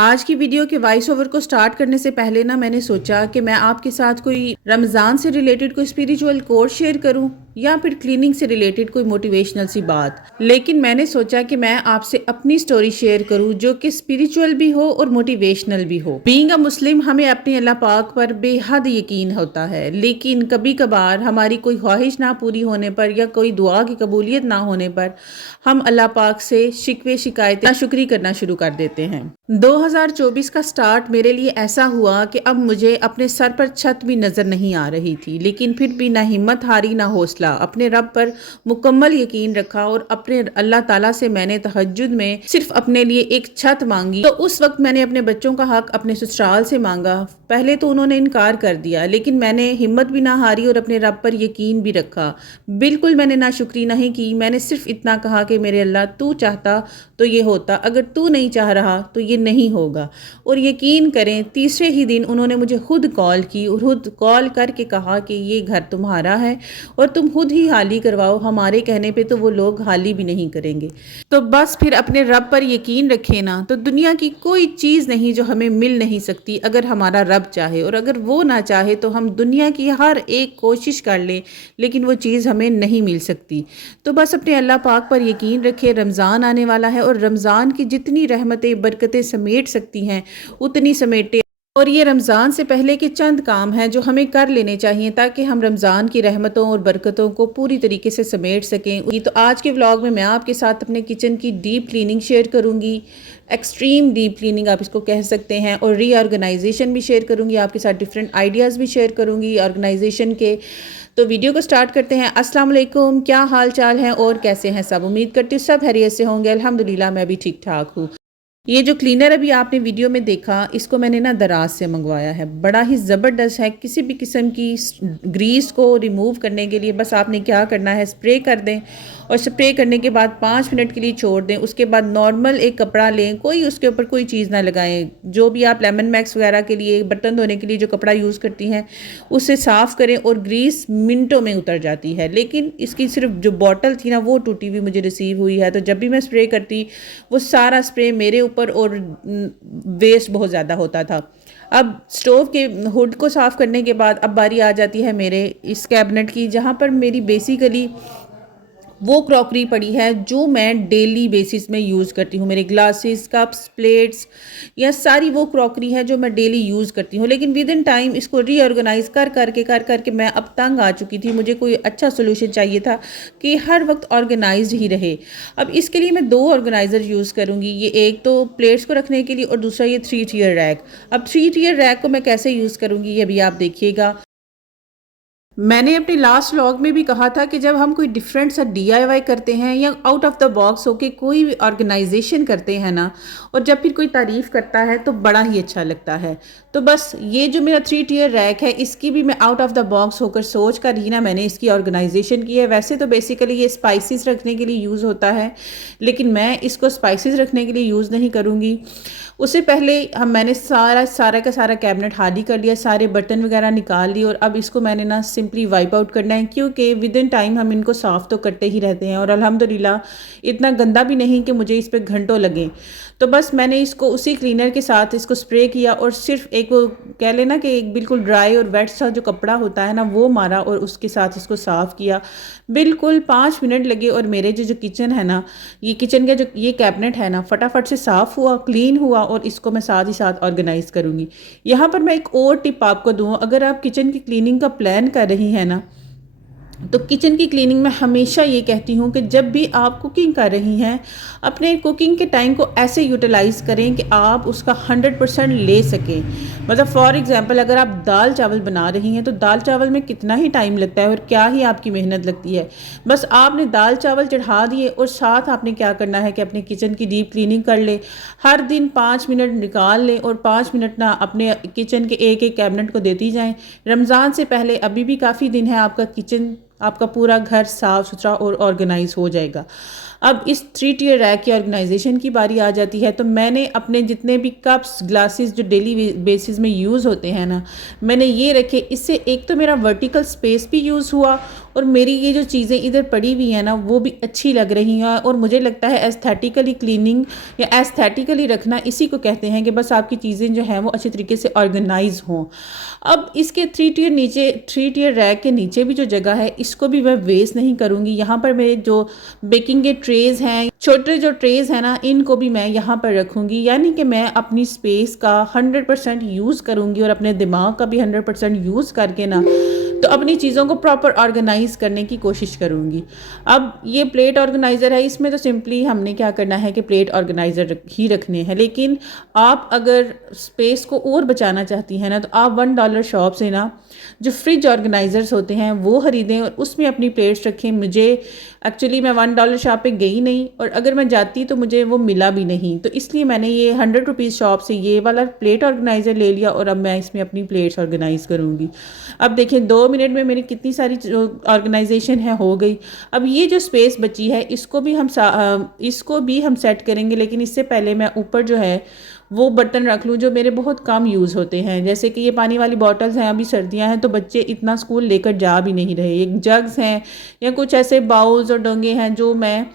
आज की वीडियो के वॉइस ओवर को स्टार्ट करने से पहले ना मैंने सोचा कि मैं आपके साथ कोई रमज़ान से रिलेटेड कोई स्पिरिचुअल कोर्स शेयर करूं या फिर क्लीनिंग से रिलेटेड कोई मोटिवेशनल सी बात। लेकिन मैंने सोचा कि मैं आपसे अपनी स्टोरी शेयर करूं जो कि स्पिरिचुअल भी हो और मोटिवेशनल भी हो। बीइंग अ मुस्लिम हमें अपने अल्लाह पाक पर बेहद यकीन होता है, लेकिन कभी कभार हमारी कोई ख्वाहिश ना पूरी होने पर या कोई दुआ की कबूलियत ना होने पर हम अल्लाह पाक से शिकवे शिकायतें नाशुक्री करना शुरू कर देते हैं। 2024 का स्टार्ट मेरे लिए ऐसा हुआ कि अब मुझे अपने सर पर छत भी नज़र नहीं आ रही थी, लेकिन फिर भी ना हिम्मत हारी ना हौसला, अपने रब पर मुकम्मल यकीन रखा और अपने अल्लाह ताला से मैंने तहज्जुद में सिर्फ अपने लिए एक छत मांगी। तो उस वक्त मैंने अपने बच्चों का हक अपने ससुराल से मांगा। पहले तो उन्होंने इनकार कर दिया, लेकिन मैंने हिम्मत भी ना हारी और अपने रब पर यकीन भी रखा। बिल्कुल मैंने नाशुक्री नहीं की। मैंने सिर्फ इतना कहा कि मेरे अल्लाह तू चाहता तो ये होता, अगर तू नहीं चाह रहा तो ये नहीं होगा। और यकीन करें तीसरे ही दिन उन्होंने मुझे खुद कॉल की और खुद कॉल करके कहा कि ये घर तुम्हारा है और तुम खुद ही हाली करवाओ, हमारे कहने पे तो वो लोग हाली भी नहीं करेंगे। तो बस फिर अपने रब पर यकीन रखें ना, तो दुनिया की कोई चीज़ नहीं जो हमें मिल नहीं सकती अगर हमारा रब चाहे, और अगर वो ना चाहे तो हम दुनिया की हर एक कोशिश कर लें लेकिन वो चीज़ हमें नहीं मिल सकती। तो बस अपने अल्लाह पाक पर यकीन रखें। रमज़ान आने वाला है और रमज़ान की जितनी रहमतें बरकतें समेट सकती हैं उतनी समेटे। और ये रमज़ान से पहले के चंद काम हैं जो हमें कर लेने चाहिए ताकि हम रमज़ान की रहमतों और बरकतों को पूरी तरीके से समेट सकें। तो आज के व्लॉग में मैं आपके साथ अपने किचन की डीप क्लीनिंग शेयर करूंगी, एक्सट्रीम डीप क्लीनिंग आप इसको कह सकते हैं, और रीऑर्गेनाइजेशन भी शेयर करूंगी, आपके साथ डिफरेंट आइडियाज़ भी शेयर करूंगी ऑर्गेनाइजेशन के। तो वीडियो को स्टार्ट करते हैं। अस्सलाम वालेकुम, क्या हाल चाल है और कैसे हैं सब? उम्मीद करती हूँ सब खैरियत से होंगे। अल्हम्दुलिल्लाह मैं भी ठीक ठाक हूँ। ये जो क्लीनर अभी आपने वीडियो में देखा, इसको मैंने ना दराज से मंगवाया है। बड़ा ही ज़बरदस्त है। किसी भी किस्म की ग्रीस को रिमूव करने के लिए बस आपने क्या करना है, स्प्रे कर दें और स्प्रे करने के बाद 5 मिनट के लिए छोड़ दें। उसके बाद नॉर्मल एक कपड़ा लें, कोई उसके ऊपर कोई चीज़ ना लगाएं। जो भी आप लेमन मैक्स वगैरह के लिए, बर्तन धोने के लिए जो कपड़ा यूज़ करती हैं उससे साफ़ करें और ग्रीस मिनटों में उतर जाती है। लेकिन इसकी सिर्फ जो बॉटल थी ना वो टूटी हुई मुझे रिसीव हुई है, तो जब भी मैं स्प्रे करती वो सारा स्प्रे मेरे ऊपर और वेस्ट बहुत ज़्यादा होता था। अब स्टोव के हुड को साफ़ करने के बाद अब बारी आ जाती है मेरे इस कैबिनेट की, जहाँ पर मेरी बेसिकली वो क्रॉकरी पड़ी है जो मैं डेली बेसिस में यूज़ करती हूँ। मेरे ग्लासेस, कप्स, प्लेट्स, या सारी वो क्रॉकरी है जो मैं डेली यूज़ करती हूँ। लेकिन विद इन टाइम इसको रीऑर्गेनाइज कर करके मैं अब तंग आ चुकी थी। मुझे कोई अच्छा सोल्यूशन चाहिए था कि हर वक्त ऑर्गेनाइज्ड ही रहे। अब इसके लिए मैं 2 ऑर्गेनाइज़र यूज़ करूँगी। ये एक तो प्लेट्स को रखने के लिए और दूसरा ये 3 टियर रैक। अब 3 टियर रैक को मैं कैसे यूज़ करूँगी ये भी आप देखिएगा। मैंने अपने लास्ट व्लॉग में भी कहा था कि जब हम कोई डिफरेंट सा DIY करते हैं या आउट ऑफ द बॉक्स होके कोई भी ऑर्गेनाइजेशन करते हैं ना, और जब फिर कोई तारीफ़ करता है तो बड़ा ही अच्छा लगता है। तो बस ये जो मेरा 3 टियर रैक है, इसकी भी मैं आउट ऑफ द बॉक्स होकर सोच कर ही ना मैंने इसकी ऑर्गेनाइजेशन की है। वैसे तो बेसिकली ये स्पाइसेस रखने के लिए यूज़ होता है, लेकिन मैं इसको स्पाइसेस रखने के लिए यूज़ नहीं करूँगी। उससे पहले मैंने सारा का सारा कैबिनेट खाली कर लिया, सारे बर्तन वगैरह निकाल लिए, और अब इसको मैंने ना सिंपली वाइप आउट करना है, क्योंकि विद इन टाइम हम इनको साफ़ तो करते ही रहते हैं और अल्हम्दुलिल्लाह इतना गंदा भी नहीं कि मुझे इस पर घंटों लगें। तो बस मैंने इसको उसी क्लीनर के साथ इसको स्प्रे किया और सिर्फ एक वो कह लेना कि एक बिल्कुल ड्राई और वेट सा जो कपड़ा होता है ना वो मारा और उसके साथ इसको साफ़ किया। बिल्कुल 5 मिनट लगे और मेरे जो किचन है ना, ये किचन का जो ये कैबिनेट है ना, फटाफट से साफ़ हुआ, क्लीन हुआ, और इसको मैं साथ ही साथ ऑर्गेनाइज़ करूँगी। यहाँ पर मैं एक और टिप आपको दूँ, अगर आप किचन की क्लीनिंग का प्लान कर रही हैं ना, तो किचन की क्लीनिंग में हमेशा ये कहती हूँ कि जब भी आप कुकिंग कर रही हैं अपने कुकिंग के टाइम को ऐसे यूटिलाइज़ करें कि आप उसका 100% ले सकें। मतलब फॉर एग्जांपल अगर आप दाल चावल बना रही हैं तो दाल चावल में कितना ही टाइम लगता है और क्या ही आपकी मेहनत लगती है। बस आपने दाल चावल चढ़ा दिए और साथ आपने क्या करना है कि अपने किचन की डीप क्लीनिंग कर ले। हर दिन 5 मिनट निकाल लें और 5 मिनट ना अपने किचन के एक एक कैबिनेट को देती जाएँ। रमज़ान से पहले अभी भी काफ़ी दिन है, आपका किचन, आपका पूरा घर साफ़ सुथरा और ऑर्गेनाइज हो जाएगा। अब इस 3 टियर रैक की ऑर्गेनाइजेशन की बारी आ जाती है। तो मैंने अपने जितने भी कप्स ग्लासेस जो डेली बेसिस में यूज़ होते हैं ना, मैंने ये रखे। इससे एक तो मेरा वर्टिकल स्पेस भी यूज़ हुआ और मेरी ये जो चीज़ें इधर पड़ी हुई हैं ना वो भी अच्छी लग रही हैं। और मुझे लगता है एस्थेटिकली क्लीनिंग या एस्थेटिकली रखना इसी को कहते हैं कि बस आपकी चीज़ें जो हैं वो अच्छी तरीके से ऑर्गेनाइज हों। अब इसके 3 टियर रैक के नीचे भी जो जगह है इसको भी मैं वेस्ट नहीं करूँगी। यहाँ पर मेरे जो बेकिंग के ट्रेज़ हैं, छोटे जो ट्रेज़ हैं ना, इनको भी मैं यहाँ पर रखूँगी। यानी कि मैं अपनी स्पेस का 100% यूज़ करूँगी और अपने दिमाग का भी 100% यूज़ करके ना तो अपनी चीज़ों को प्रॉपर ऑर्गेनाइज करने की कोशिश करूँगी। अब ये प्लेट ऑर्गेनाइज़र है, इसमें तो सिंपली हमने क्या करना है कि प्लेट ऑर्गेनाइज़र ही रखने हैं। लेकिन आप अगर स्पेस को और बचाना चाहती हैं ना तो आप $1 शॉप से ना जो फ्रिज ऑर्गेनाइज़र्स होते हैं वो ख़रीदें और उसमें अपनी प्लेट्स रखें। मुझे एक्चुअली मैं $1 शॉप पे गई नहीं और अगर मैं जाती तो मुझे वो मिला भी नहीं, तो इसलिए मैंने ये 100 रुपीज़ शॉप से ये वाला प्लेट ऑर्गेनाइज़र ले लिया और अब मैं इसमें अपनी प्लेट्स ऑर्गेनाइज़ करूँगी। अब देखें 2 मिनट में मेरी कितनी सारी ऑर्गेनाइजेशन है हो गई। अब ये जो स्पेस बची है इसको भी हम सेट करेंगे। लेकिन इससे पहले मैं ऊपर जो है वो बर्तन रख लूँ जो मेरे बहुत कम यूज़ होते हैं। जैसे कि ये पानी वाली बॉटल्स हैं, अभी सर्दियाँ हैं तो बच्चे इतना स्कूल लेकर जा भी नहीं रहे। एक जग्स हैं या कुछ ऐसे बाउल्स और डोंगे हैं जो मैं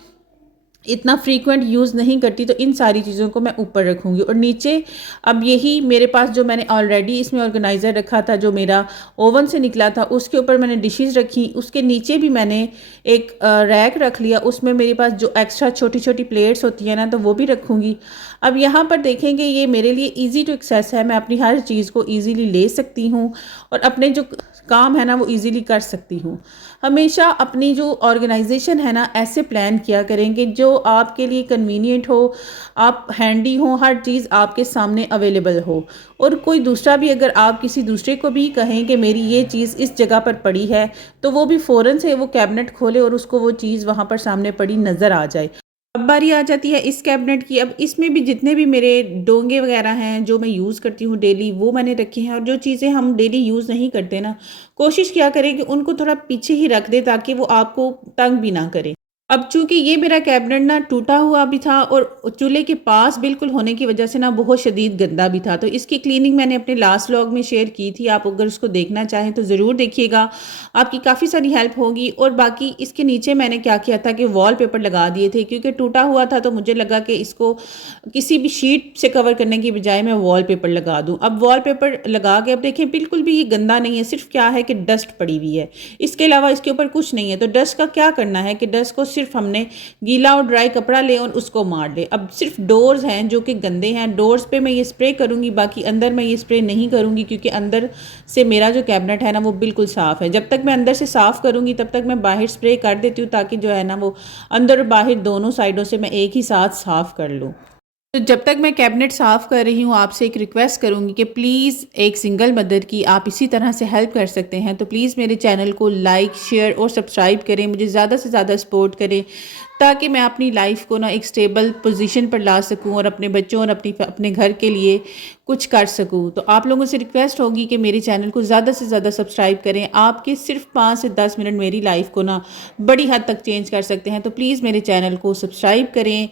इतना फ्रीक्वेंट यूज़ नहीं करती, तो इन सारी चीज़ों को मैं ऊपर रखूँगी। और नीचे अब यही मेरे पास जो मैंने ऑलरेडी इसमें ऑर्गेनाइज़र रखा था जो मेरा ओवन से निकला था, उसके ऊपर मैंने डिशेस रखी। उसके नीचे भी मैंने एक रैक रख लिया, उसमें मेरे पास जो एक्स्ट्रा छोटी छोटी प्लेट्स होती हैं ना तो वो भी रखूँगी। अब यहाँ पर देखेंगे ये मेरे लिए ईजी टू एक्सेस है, मैं अपनी हर चीज़ को ईजीली ले सकती हूँ और अपने जो काम है ना वो इजीली कर सकती हूँ। हमेशा अपनी जो ऑर्गेनाइजेशन है ना ऐसे प्लान किया करेंगे जो आपके लिए कन्वीनियंट हो, आप हैंडी हो, हर चीज़ आपके सामने अवेलेबल हो। और कोई दूसरा भी अगर आप किसी दूसरे को भी कहें कि मेरी ये चीज़ इस जगह पर पड़ी है तो वो भी फ़ौरन से वो कैबिनेट खोले और उसको वो चीज़ वहाँ पर सामने पड़ी नज़र आ जाए। अब बारी आ जाती है इस कैबिनेट की। अब इसमें भी जितने भी मेरे डोंगे वगैरह हैं जो मैं यूज़ करती हूँ डेली वो मैंने रखे हैं। और जो चीज़ें हम डेली यूज़ नहीं करते ना, कोशिश किया करें कि उनको थोड़ा पीछे ही रख दें ताकि वो आपको तंग भी ना करे। अब चूंकि ये मेरा कैबिनेट ना टूटा हुआ भी था और चूल्हे के पास बिल्कुल होने की वजह से ना बहुत शदीद गंदा भी था, तो इसकी क्लीनिंग मैंने अपने लास्ट व्लॉग में शेयर की थी। आप अगर उसको देखना चाहें तो ज़रूर देखिएगा, आपकी काफ़ी सारी हेल्प होगी। और बाकी इसके नीचे मैंने क्या किया था कि वॉलपेपर लगा दिए थे, क्योंकि टूटा हुआ था तो मुझे लगा कि इसको किसी भी शीट से कवर करने की बजाय मैं वॉलपेपर लगा दूँ। अब वॉलपेपर लगा के अब देखें बिल्कुल भी ये गंदा नहीं है, सिर्फ क्या है कि डस्ट पड़ी हुई है, इसके अलावा इसके ऊपर कुछ नहीं है। तो डस्ट का क्या करना है कि डस्ट को सिर्फ हमने गीला और ड्राई कपड़ा ले और उसको मार ले। अब सिर्फ डोर्स हैं जो कि गंदे हैं, डोर्स पे मैं ये स्प्रे करूंगी, बाकी अंदर मैं ये स्प्रे नहीं करूंगी क्योंकि अंदर से मेरा जो कैबिनेट है ना वो बिल्कुल साफ़ है। जब तक मैं अंदर से साफ़ करूंगी तब तक मैं बाहर स्प्रे कर देती हूँ ताकि जो है ना वो अंदर और बाहर दोनों साइडों से मैं एक ही साथ साफ़ कर लूँ। तो जब तक मैं कैबिनेट साफ़ कर रही हूँ आपसे एक रिक्वेस्ट करूँगी कि प्लीज़ एक सिंगल मदर की आप इसी तरह से हेल्प कर सकते हैं, तो प्लीज़ मेरे चैनल को लाइक शेयर और सब्सक्राइब करें, मुझे ज़्यादा से ज़्यादा सपोर्ट करें ताकि मैं अपनी लाइफ को ना एक स्टेबल पोजीशन पर ला सकूं और अपने बच्चों और अपने घर के लिए कुछ कर सकूं। तो आप लोगों से रिक्वेस्ट होगी कि मेरे चैनल को ज़्यादा से ज़्यादा सब्सक्राइब करें। आपके सिर्फ 5 से 10 मिनट मेरी लाइफ को ना बड़ी हद तक चेंज कर सकते हैं। तो प्लीज़ मेरे चैनल को सब्सक्राइब करें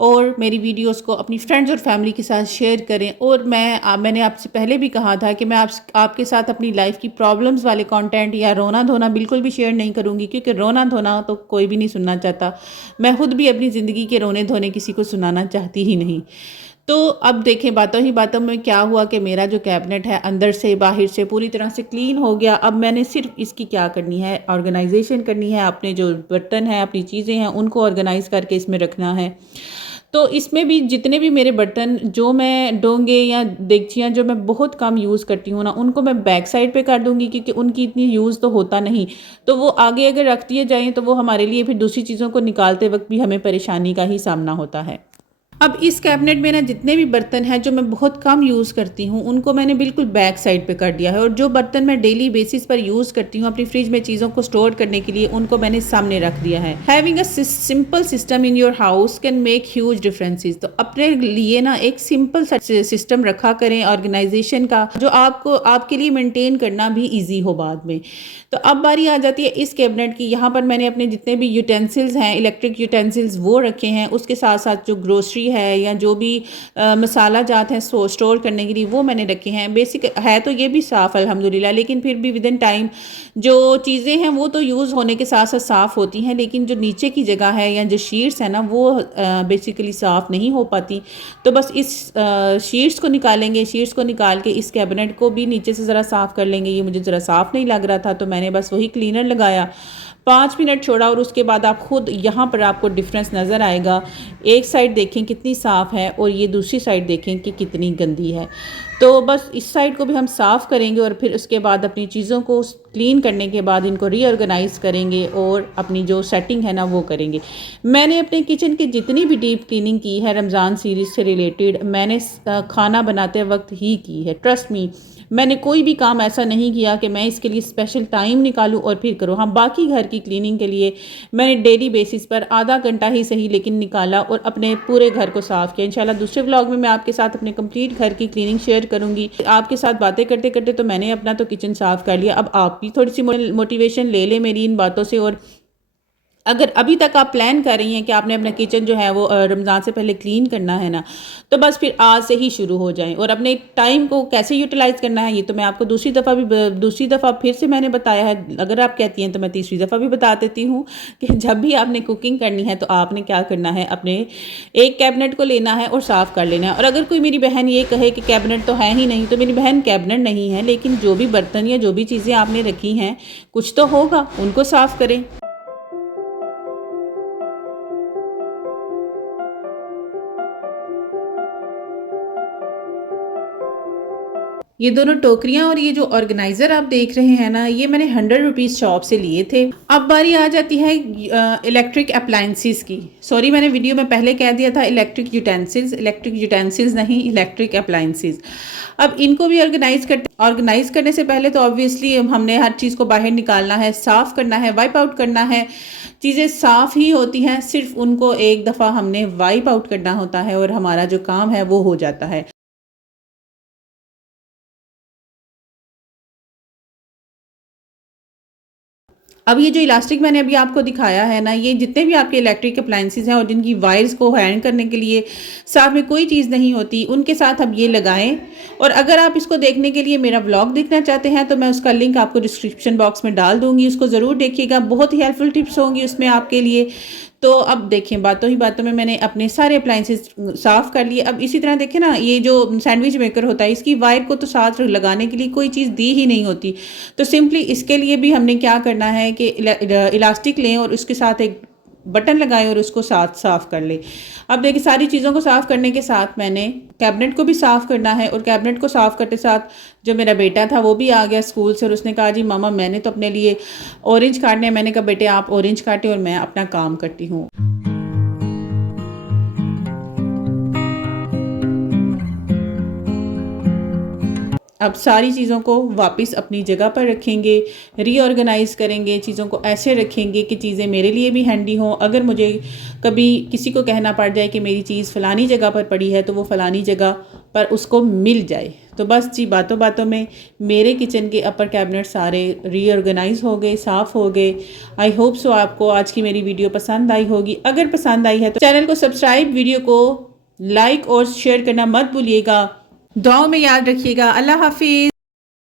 और मेरी वीडियोस को अपनी फ्रेंड्स और फैमिली के साथ शेयर करें। और मैंने आपसे पहले भी कहा था कि मैं आपके साथ अपनी लाइफ की प्रॉब्लम्स वाले कंटेंट या रोना धोना बिल्कुल भी शेयर नहीं करूंगी, क्योंकि रोना धोना तो कोई भी नहीं सुनना चाहता। मैं खुद भी अपनी ज़िंदगी के रोने धोने किसी को सुनाना चाहती ही नहीं। तो अब देखें बातों ही बातों में क्या हुआ कि मेरा जो कैबिनेट है अंदर से बाहर से पूरी तरह से क्लीन हो गया। अब मैंने सिर्फ इसकी क्या करनी है, ऑर्गेनाइजेशन करनी है। अपने जो बर्तन हैं, अपनी चीज़ें हैं, उनको ऑर्गेनाइज करके इसमें रखना है। तो इसमें भी जितने भी मेरे बर्तन जो मैं डोंगे या देगचियाँ जो मैं बहुत कम यूज़ करती हूँ ना, उनको मैं बैक साइड पे कर दूँगी क्योंकि उनकी इतनी यूज़ तो होता नहीं। तो वो आगे अगर रख दिए जाएँ तो वो हमारे लिए फिर दूसरी चीज़ों को निकालते वक्त भी हमें परेशानी का ही सामना होता है। अब इस कैबिनेट में ना जितने भी बर्तन हैं जो मैं बहुत कम यूज़ करती हूँ उनको मैंने बिल्कुल बैक साइड पे कर दिया है, और जो बर्तन मैं डेली बेसिस पर यूज़ करती हूँ अपनी फ्रिज में चीज़ों को स्टोर करने के लिए उनको मैंने सामने रख दिया है। Having a simple system in your house can make huge differences. तो अपने लिए ना एक सिंपल सिस्टम रखा करें ऑर्गेनाइजेशन का, जो आपको आपके लिए मेंटेन करना भी ईजी हो बाद में। तो अब बारी आ जाती है इस कैबिनेट की। यहाँ पर मैंने अपने जितने भी यूटेंसिल्स हैं, इलेक्ट्रिक यूटेंसिल्स, वो रखे हैं। उसके साथ साथ जो ग्रोसरी है या जो भी मसाला जात हैं स्टोर करने के लिए वो मैंने रखे हैं। बेसिक है तो ये भी साफ़ अल्हम्दुलिल्लाह, लेकिन फिर भी विद इन टाइम जो चीज़ें हैं वो तो यूज़ होने के साथ साथ साफ़ होती हैं, लेकिन जो नीचे की जगह है या जो शीट्स है ना वो बेसिकली साफ़ नहीं हो पाती। तो बस इस शीट्स को निकालेंगे, शीट्स को निकाल के इस कैबिनेट को भी नीचे से ज़रा साफ़ कर लेंगे। ये मुझे ज़रा साफ़ नहीं लग रहा था तो मैंने बस वही क्लीनर लगाया, 5 मिनट छोड़ा, और उसके बाद आप खुद यहाँ पर आपको डिफरेंस नज़र आएगा। एक साइड देखें कितनी साफ़ है और ये दूसरी साइड देखें कि कितनी गंदी है। तो बस इस साइड को भी हम साफ़ करेंगे और फिर उसके बाद अपनी चीज़ों को क्लीन करने के बाद इनको रीऑर्गेनाइज़ करेंगे और अपनी जो सेटिंग है ना वो करेंगे। मैंने अपने किचन की जितनी भी डीप क्लीनिंग की है रमज़ान सीरीज़ से रिलेटेड, मैंने खाना बनाते वक्त ही की है। ट्रस्ट मी, मैंने कोई भी काम ऐसा नहीं किया कि मैं इसके लिए स्पेशल टाइम निकालूं और फिर करूं। हाँ, बाकी घर की क्लीनिंग के लिए मैंने डेली बेसिस पर आधा घंटा ही सही लेकिन निकाला और अपने पूरे घर को साफ़ किया। इंशाल्लाह दूसरे व्लॉग में मैं आपके साथ अपने कंप्लीट घर की क्लीनिंग शेयर करूंगी। आपके साथ बातें करते करते तो मैंने अपना तो किचन साफ़ कर लिया। अब आप भी थोड़ी सी मोटिवेशन ले लें मेरी इन बातों से, और अगर अभी तक आप प्लान कर रही हैं कि आपने अपना किचन जो है वो रमज़ान से पहले क्लीन करना है ना, तो बस फिर आज से ही शुरू हो जाएं। और अपने टाइम को कैसे यूटिलाइज़ करना है ये तो मैं आपको दूसरी दफ़ा फिर से मैंने बताया है। अगर आप कहती हैं तो मैं तीसरी दफ़ा भी बता देती हूँ कि जब भी आपने कुकिंग करनी है तो आपने क्या करना है, अपने एक कैबिनेट को लेना है और साफ़ कर लेना है। और अगर कोई मेरी बहन ये कहे कि कैबिनेट तो है ही नहीं, तो मेरी बहन कैबिनेट नहीं है, लेकिन जो भी बर्तन या जो भी चीज़ें आपने रखी हैं कुछ तो होगा, उनको साफ़ करें। ये दोनों टोकरियां और ये जो ऑर्गेनाइज़र आप देख रहे हैं ना, ये मैंने 100 रुपीज़ शॉप से लिए थे। अब बारी आ जाती है इलेक्ट्रिक अप्लायंसेस की। सॉरी, मैंने वीडियो में पहले कह दिया था इलेक्ट्रिक यूटेंसिल्स नहीं, इलेक्ट्रिक अप्लायंसेस। अब इनको भी ऑर्गेनाइज करने से पहले तो ऑब्वियसली हमने हर चीज़ को बाहर निकालना है, साफ़ करना है, वाइप आउट करना है। चीज़ें साफ़ ही होती हैं, सिर्फ उनको एक दफ़ा हमने वाइप आउट करना होता है और हमारा जो काम है वो हो जाता है। अब ये जो इलास्टिक मैंने अभी आपको दिखाया है ना, ये जितने भी आपके इलेक्ट्रिक अप्लायंसेस हैं और जिनकी वायर्स को हैंग करने के लिए साथ में कोई चीज़ नहीं होती, उनके साथ अब ये लगाएं। और अगर आप इसको देखने के लिए मेरा व्लॉग देखना चाहते हैं तो मैं उसका लिंक आपको डिस्क्रिप्शन बॉक्स में डाल दूँगी, उसको ज़रूर देखिएगा। बहुत ही हेल्पफुल टिप्स होंगी उसमें आपके लिए। तो अब देखें, बातों ही बातों में मैंने अपने सारे अप्लायंसेस साफ़ कर लिए। अब इसी तरह देखें ना, ये जो सैंडविच मेकर होता है, इसकी वायर को तो साथ लगाने के लिए कोई चीज़ दी ही नहीं होती। तो सिंपली इसके लिए भी हमने क्या करना है कि इलास्टिक लें और उसके साथ एक बटन लगाएं और उसको साथ साफ़ कर लें। अब देखिए, सारी चीज़ों को साफ़ करने के साथ मैंने कैबिनेट को भी साफ़ करना है, और कैबिनेट को साफ़ करते साथ जो मेरा बेटा था वो भी आ गया स्कूल से और उसने कहा जी मामा मैंने तो अपने लिए ऑरेंज काटने हैं। मैंने कहा बेटे आप ऑरेंज काटें और मैं अपना काम करती हूँ। अब सारी चीज़ों को वापस अपनी जगह पर रखेंगे, रीऑर्गेनाइज़ करेंगे, चीज़ों को ऐसे रखेंगे कि चीज़ें मेरे लिए भी हैंडी हों। अगर मुझे कभी किसी को कहना पड़ जाए कि मेरी चीज़ फ़लानी जगह पर पड़ी है तो वो फ़लानी जगह पर उसको मिल जाए। तो बस जी, बातों बातों में मेरे किचन के अपर कैबिनेट सारे रीऑर्गेनाइज़ हो गए, साफ़ हो गए। आई होप सो आपको आज की मेरी वीडियो पसंद आई होगी। अगर पसंद आई है तो चैनल को सब्सक्राइब, वीडियो को लाइक और शेयर करना मत भूलिएगा। दुआओं में याद रखिएगा। अल्लाह हाफिज़।